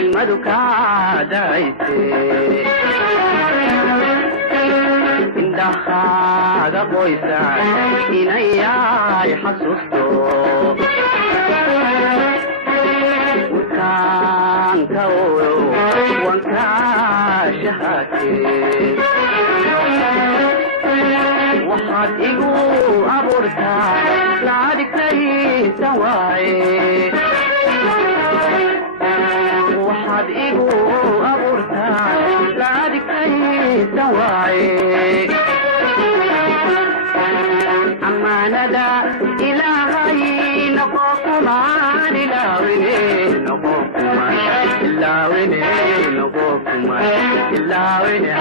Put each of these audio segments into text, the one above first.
ilmadu ka daayse indhahaaga qoysa inayay xasuusto wurkaanka oyo wanka shahaate waxaad igu abuurtaa laadigtaysa waaye waxaad igu abuurtaa laadigtaysa waaye ammaanada ilaahay noqo kumaan ilaawine noqo kumaan ilaawine noqo kumaan ilaawine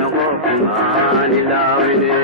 noqo kumaan ilaawine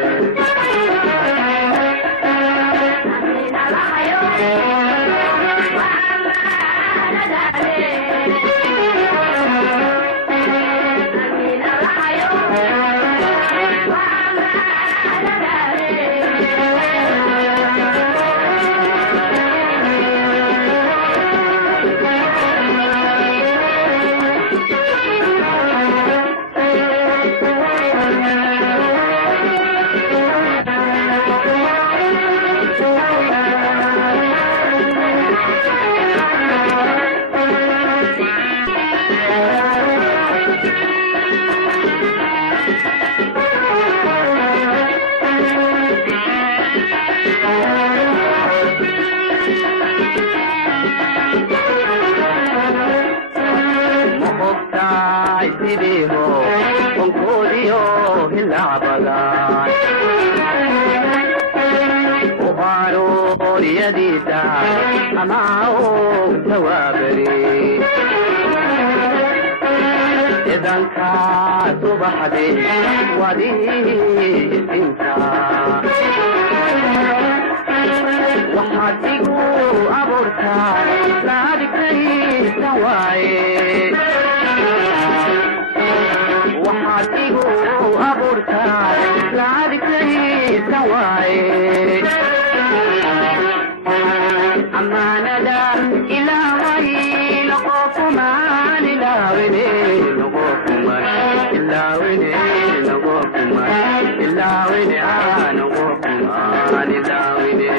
waxaad igu abuurtaa laadigtaysa waaye waxaad igu abuurtaa laadigtaysa waaye ammaanada ilaahay noqo kumaan ilaawine noqo kumaan ilaawine noqo kumaan ilaawine noqo kumaan ilaawine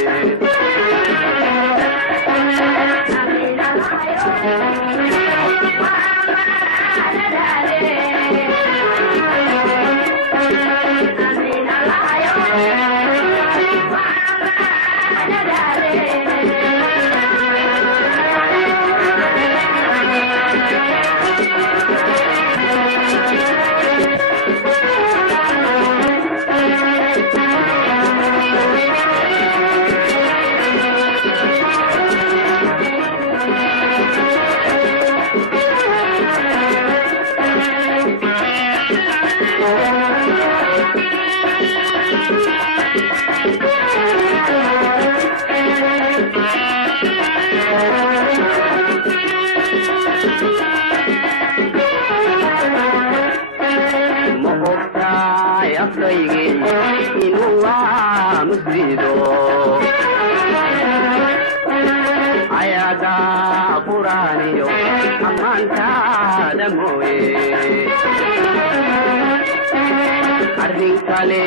arrinkale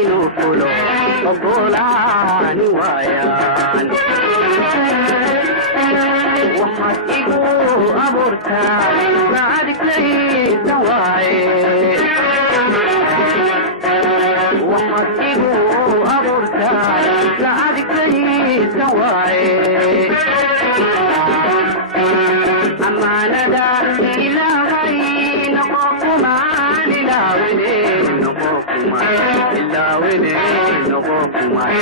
inuu fulo ogolaani waayaan waxaad igu abuurtaa laadigtaysa waaye waxaad igu abuurtaa laadigtaysa waaye ammaanada ilaahay noqo kumaan ilaawine noqo kumaan ilaawine noqo kumaan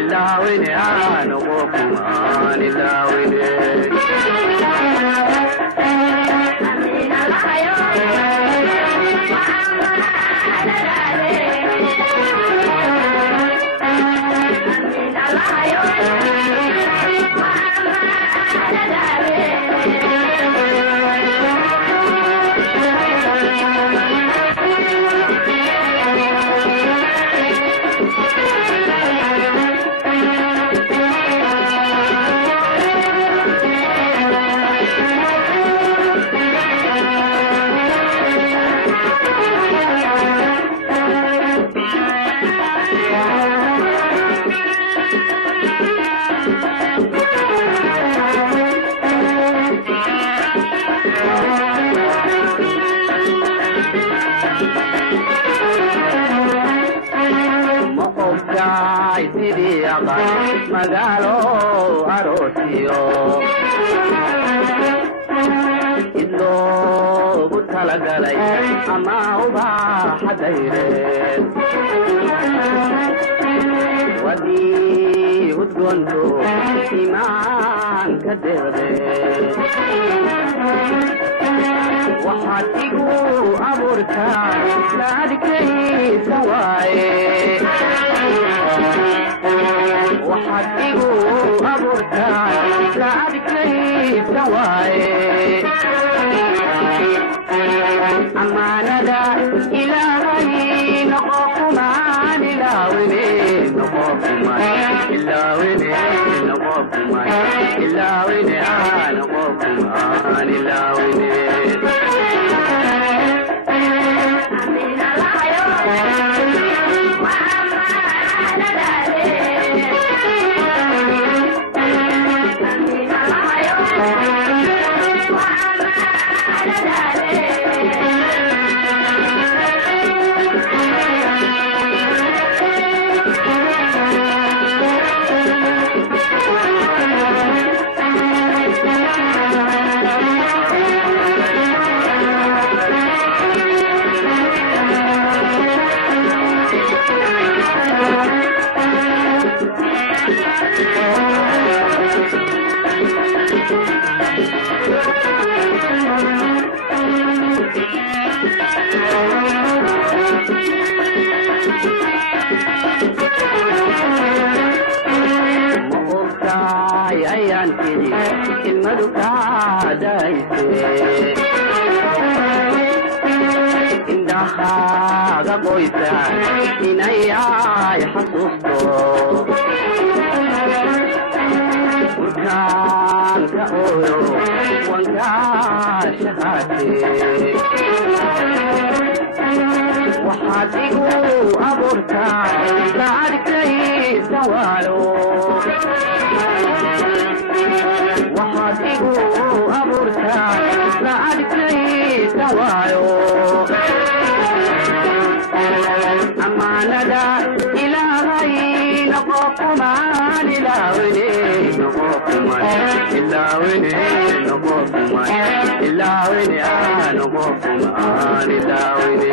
ilaawine aan qofkumaan ilaawine magaalo aroosiyo idloogu talagalay ama ubaaxa dayreed wadii udgoonto imaanka deeqdeed waxaad igu abuurtaa laadkaysa waaye waxaad igu abuurtaa laadkaysa waaye ammaanada ilaahay noqo kumaan ilaawine noqo kumaan ilaawine noqo kumaan ilaawine noqo kumaan ilaawine indhahaaga qoysa inay ay xasuusto urkaanka ooyo wankaashahaate waxaad igu abuurtaa laadkaysa waayo waxaad igu abuurtaa laadkaysa waayo ammaanada ilaahay noqo kumaan ilaawine noqo kumaan ilaawine noqo kumaan ilaawine noqo kumaan ilaawine